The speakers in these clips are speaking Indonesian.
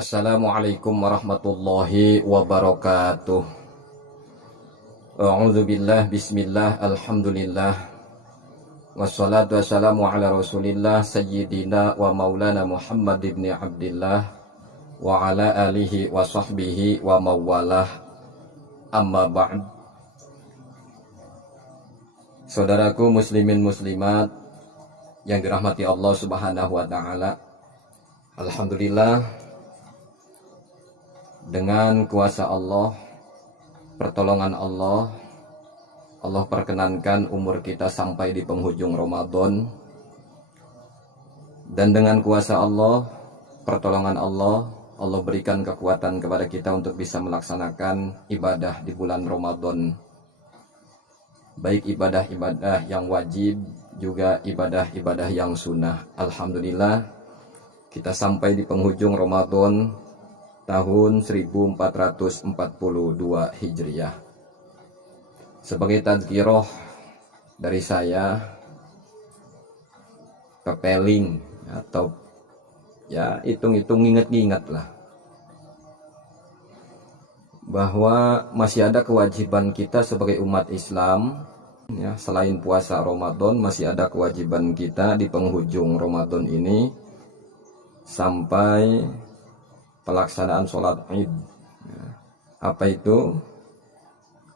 Assalamualaikum warahmatullahi wabarakatuh. A'udzubillah, bismillah, alhamdulillah. Wassalatu wassalamu ala rasulillah sayyidina wa maulana Muhammad ibn Abdillah wa ala alihi wa sahbihi wa mawalah. Amma ba'd. Saudaraku muslimin muslimat yang dirahmati Allah subhanahu wa ta'ala, alhamdulillah, dengan kuasa Allah, pertolongan Allah, Allah perkenankan umur kita sampai di penghujung Ramadan. Dan dengan kuasa Allah, pertolongan Allah, Allah berikan kekuatan kepada kita untuk bisa melaksanakan ibadah di bulan Ramadan. Baik ibadah-ibadah yang wajib, juga ibadah-ibadah yang sunnah. Alhamdulillah, kita sampai di penghujung Ramadan tahun 1442 Hijriah. Sebagai tadzkirah dari saya, kepeling atau ya hitung-hitung, ingat-ingat lah, bahwa masih ada kewajiban kita sebagai umat Islam ya, selain puasa Ramadan masih ada kewajiban kita di penghujung Ramadan ini sampai pelaksanaan sholat Id. Apa itu?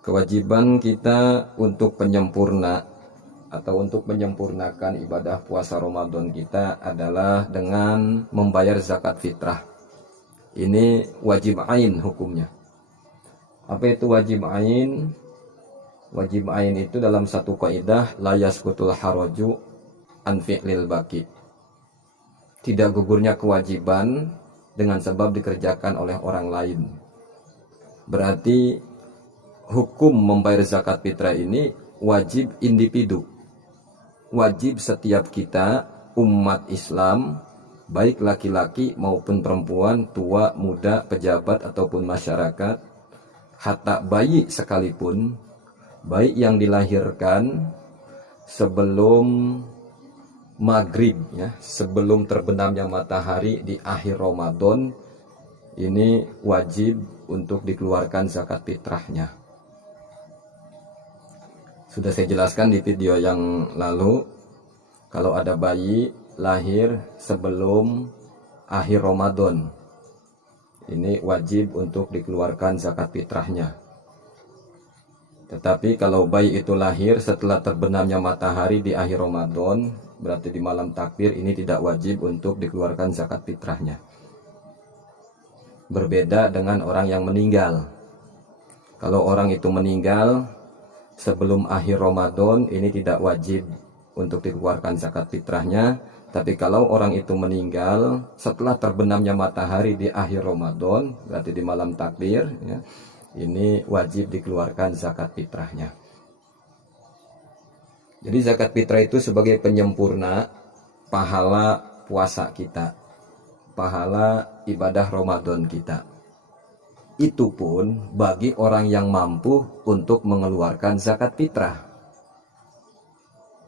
Kewajiban kita untuk penyempurna atau untuk menyempurnakan ibadah puasa Ramadan kita adalah dengan membayar zakat fitrah. Ini wajib ain hukumnya. Apa itu wajib ain? Wajib ain itu dalam satu kaidah la yasqutul haraju an fi'lil baqi. Tidak gugurnya kewajiban dengan sebab dikerjakan oleh orang lain. Berarti hukum membayar zakat fitrah ini wajib individu. Wajib setiap kita umat Islam, baik laki-laki maupun perempuan, tua, muda, pejabat ataupun masyarakat, hatta bayi sekalipun, baik yang dilahirkan sebelum maghrib ya, sebelum terbenamnya matahari di akhir Ramadan, ini wajib untuk dikeluarkan zakat fitrahnya. Sudah saya jelaskan di video yang lalu, kalau ada bayi lahir sebelum akhir Ramadan, ini wajib untuk dikeluarkan zakat fitrahnya. Tetapi kalau bayi itu lahir setelah terbenamnya matahari di akhir Ramadan, berarti di malam takbir, ini tidak wajib untuk dikeluarkan zakat fitrahnya. Berbeda dengan orang yang meninggal. Kalau orang itu meninggal sebelum akhir Ramadan, ini tidak wajib untuk dikeluarkan zakat fitrahnya. Tapi kalau orang itu meninggal setelah terbenamnya matahari di akhir Ramadan, berarti di malam takbir ya, ini wajib dikeluarkan zakat fitrahnya. Jadi zakat fitrah itu sebagai penyempurna pahala puasa kita, pahala ibadah Ramadan kita. Itu pun bagi orang yang mampu untuk mengeluarkan zakat fitrah.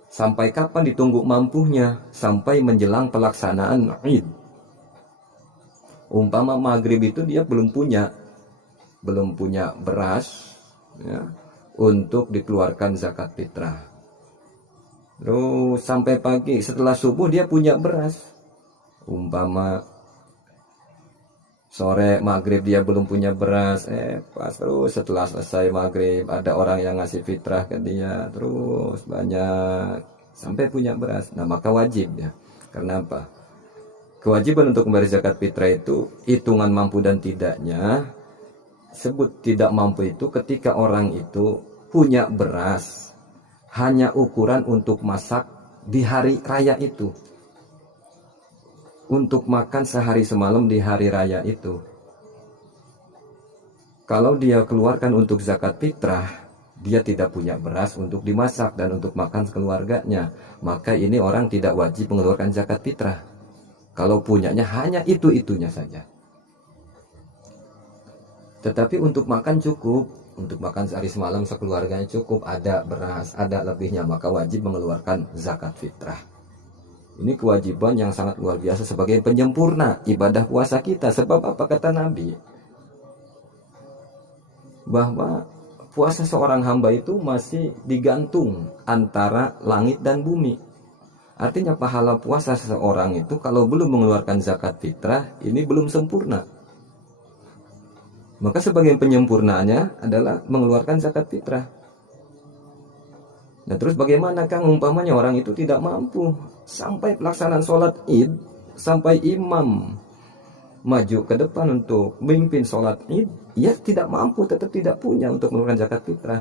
Sampai kapan ditunggu mampunya? Sampai menjelang pelaksanaan Id. Umpama maghrib itu dia belum punya beras ya, untuk dikeluarkan zakat fitrah. Terus sampai pagi setelah subuh dia punya beras. Umpama sore maghrib dia belum punya beras, pas terus setelah selesai maghrib ada orang yang ngasih fitrah ke dia, terus banyak sampai punya beras. Nah maka wajib ya. Karena apa? Kewajiban untuk membayar zakat fitrah itu hitungan mampu dan tidaknya. Sebut tidak mampu itu ketika orang itu punya beras hanya ukuran untuk masak di hari raya itu, untuk makan sehari semalam di hari raya itu. Kalau dia keluarkan untuk zakat fitrah, dia tidak punya beras untuk dimasak dan untuk makan keluarganya, maka ini orang tidak wajib mengeluarkan zakat fitrah. Kalau punyanya hanya itu-itunya saja. Tetapi untuk makan cukup, untuk makan sehari semalam sekeluarganya cukup, ada beras, ada lebihnya, maka wajib mengeluarkan zakat fitrah. Ini kewajiban yang sangat luar biasa sebagai penyempurna ibadah puasa kita. Sebab apa kata Nabi? Bahwa puasa seorang hamba itu masih digantung antara langit dan bumi. Artinya pahala puasa seseorang itu kalau belum mengeluarkan zakat fitrah, ini belum sempurna. Maka sebagai penyempurnaannya adalah mengeluarkan zakat fitrah. Nah terus bagaimana Kang umpamanya orang itu tidak mampu sampai pelaksanaan sholat id, sampai imam maju ke depan untuk memimpin sholat id, ia tidak mampu, tetap tidak punya untuk mengeluarkan zakat fitrah,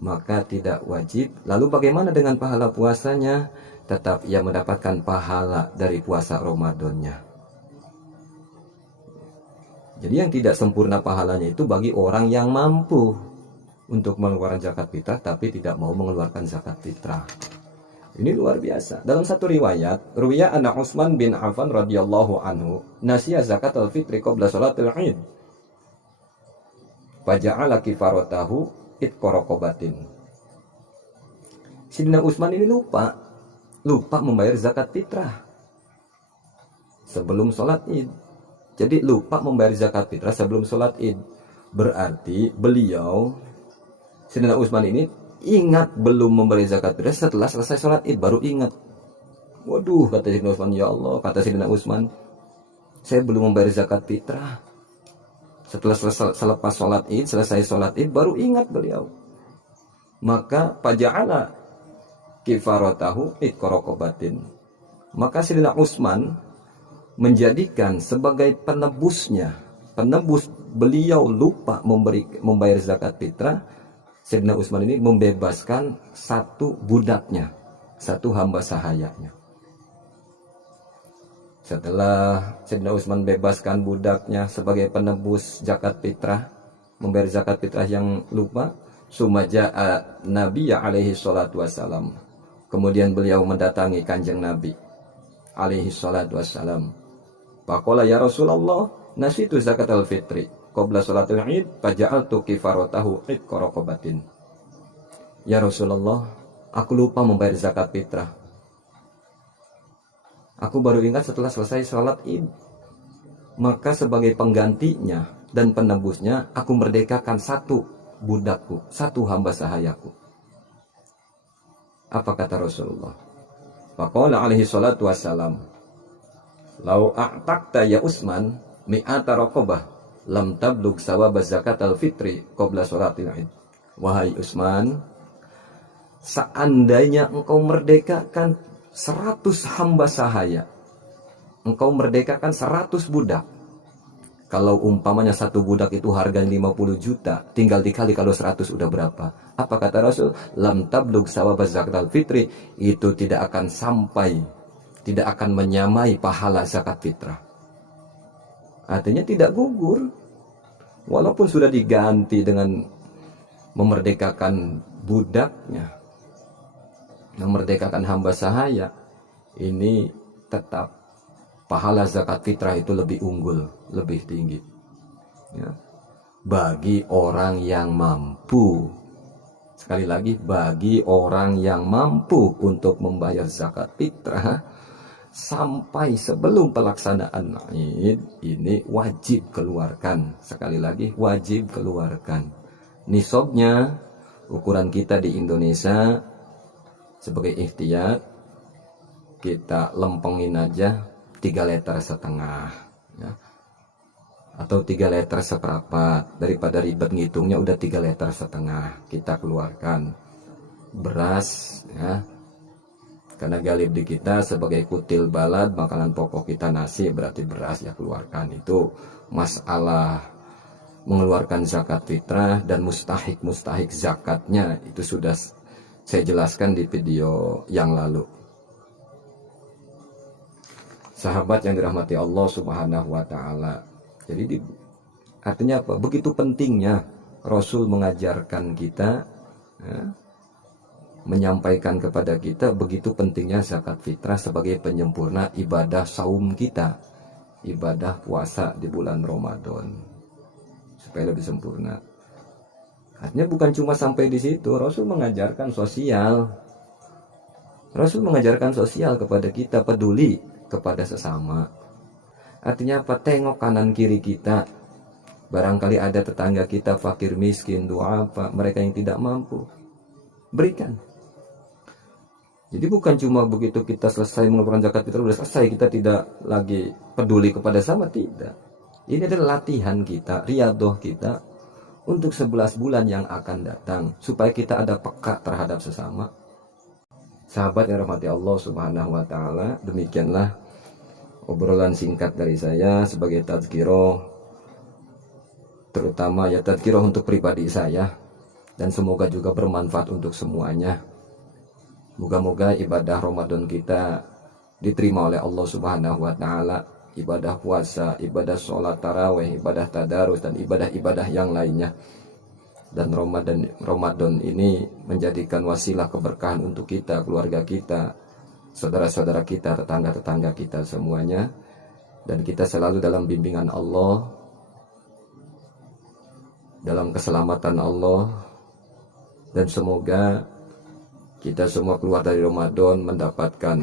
maka tidak wajib. Lalu bagaimana dengan pahala puasanya? Tetap ia mendapatkan pahala dari puasa Ramadannya. Jadi yang tidak sempurna pahalanya itu bagi orang yang mampu untuk mengeluarkan zakat fitrah tapi tidak mau mengeluarkan zakat fitrah. Ini luar biasa. Dalam satu riwayat, ruwiya anna Utsman bin Affan radhiyallahu anhu nasiya zakat al-fitri qabla salatil Id. Faja'ala kifaratahu itqa raqabatin. Sidina Utsman ini lupa membayar zakat fitrah sebelum sholat Id. Jadi lupa membayar zakat fitrah sebelum sholat Id. Berarti beliau Sidina Utsman ini ingat belum memberi zakat fitrah setelah selesai sholat id, baru ingat. Waduh, kata Sidina Utsman, ya Allah, kata Sidina Utsman, saya belum membayar zakat fitrah. Setelah selepas sholat id, selesai sholat id, baru ingat beliau. Maka faja'ala kifaratahu itqa raqabatin. Maka Sidina Utsman menjadikan sebagai penebusnya, penebus beliau lupa membayar zakat fitrah. Sayyidina Utsman ini membebaskan satu budaknya, satu hamba sahayanya. Setelah Sayyidina Utsman bebaskan budaknya sebagai penebus zakat fitrah, membayar zakat fitrah yang lupa, sumaja'a Nabi alaihi salatu wassalam. Kemudian beliau mendatangi Kanjeng Nabi alaihi salatu wassalam. Faqala ya Rasulullah, nasitu zakat al-fitri qabla salatul Id faja'altu kifaratahu itqa raqabatin. Ya Rasulullah, aku lupa membayar zakat fitrah. Aku baru ingat setelah selesai salat Id. Maka sebagai penggantinya dan penebusnya, aku merdekakan satu budakku, satu hamba sahayaku. Apa kata Rasulullah? Faqala alaihi salatu wassalam, "Lau a'taqta ya Utsman mi'ata raqabah lam tablug sawab zakat al-fitri qabla sholatil Id." Wahai Utsman, seandainya engkau merdekakan 100 hamba sahaya, engkau merdekakan 100 budak. Kalau umpamanya satu budak itu harganya 50 juta, tinggal dikali kalau 100 udah berapa? Apa kata Rasul? Lam tablug sawab zakat al-fitri, itu tidak akan sampai, tidak akan menyamai pahala zakat fitrah. Artinya tidak gugur. Walaupun sudah diganti dengan memerdekakan budaknya, memerdekakan hamba sahaya, ini tetap pahala zakat fitrah itu lebih unggul, lebih tinggi ya, bagi orang yang mampu. Sekali lagi, bagi orang yang mampu untuk membayar zakat fitrah sampai sebelum pelaksanaan Id, ini wajib keluarkan. Sekali lagi, wajib keluarkan. Nisabnya, ukuran kita di Indonesia sebagai ikhtiar, kita lempengin aja 3,5 liter ya. Atau 3 liter seperempat. Daripada ribet ngitungnya, udah 3,5 liter kita keluarkan. Beras ya, karena galib di kita sebagai kutil balad, makanan pokok kita nasi, berarti beras ya keluarkan. Itu masalah mengeluarkan zakat fitrah dan mustahik zakatnya itu sudah saya jelaskan di video yang lalu. Sahabat yang dirahmati Allah Subhanahu wa taala. Jadi artinya apa? Begitu pentingnya Rasul mengajarkan kita ya, menyampaikan kepada kita begitu pentingnya zakat fitrah sebagai penyempurna ibadah saum kita, ibadah puasa di bulan Ramadan, supaya lebih sempurna. Artinya bukan cuma sampai di situ, Rasul mengajarkan sosial. Rasul mengajarkan sosial kepada kita, peduli kepada sesama. Artinya apa? Tengok kanan kiri kita. Barangkali ada tetangga kita fakir miskin, doa apa, mereka yang tidak mampu, berikan. Jadi bukan cuma begitu kita selesai mengeluarkan zakat fitrah sudah selesai, kita tidak lagi peduli kepada sama, tidak. Ini adalah latihan kita, riadoh kita untuk 11 bulan yang akan datang, supaya kita ada peka terhadap sesama. Sahabat yang rahmati Allah Subhanahu wa taala, demikianlah obrolan singkat dari saya sebagai tazkirah, terutama ya tazkirah untuk pribadi saya, dan semoga juga bermanfaat untuk semuanya. Moga-moga ibadah Ramadan kita diterima oleh Allah Subhanahu wa taala, ibadah puasa, ibadah sholat tarawih, ibadah tadarus, dan ibadah-ibadah yang lainnya. Dan Ramadan ini menjadikan wasilah keberkahan untuk kita, keluarga kita, saudara-saudara kita, tetangga-tetangga kita semuanya. Dan kita selalu dalam bimbingan Allah, dalam keselamatan Allah. Dan semoga kita semua keluar dari Ramadan mendapatkan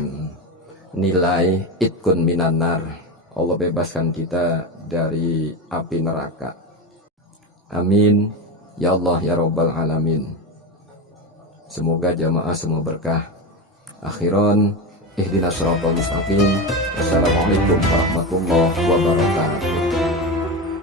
nilai itkun minanar. Allah bebaskan kita dari api neraka. Amin. Ya Allah ya Rabbal Alamin. Semoga jamaah semua berkah. Akhiran, ihdinas siratal mustaqim. Wassalamualaikum warahmatullahi wabarakatuh.